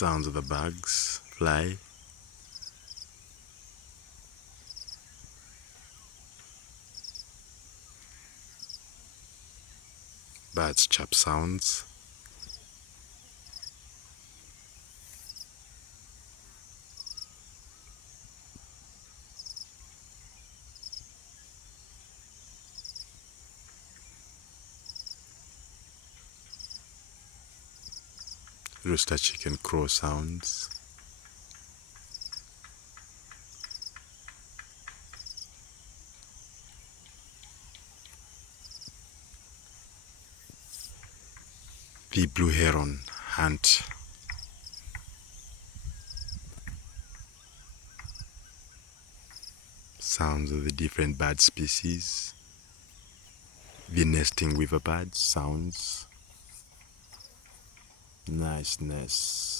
Sounds of the bugs fly. Birds chirp sounds. Rooster chicken crow sounds. The blue heron hunt. Sounds of the different bird species. The nesting weaver bird sounds. Nice.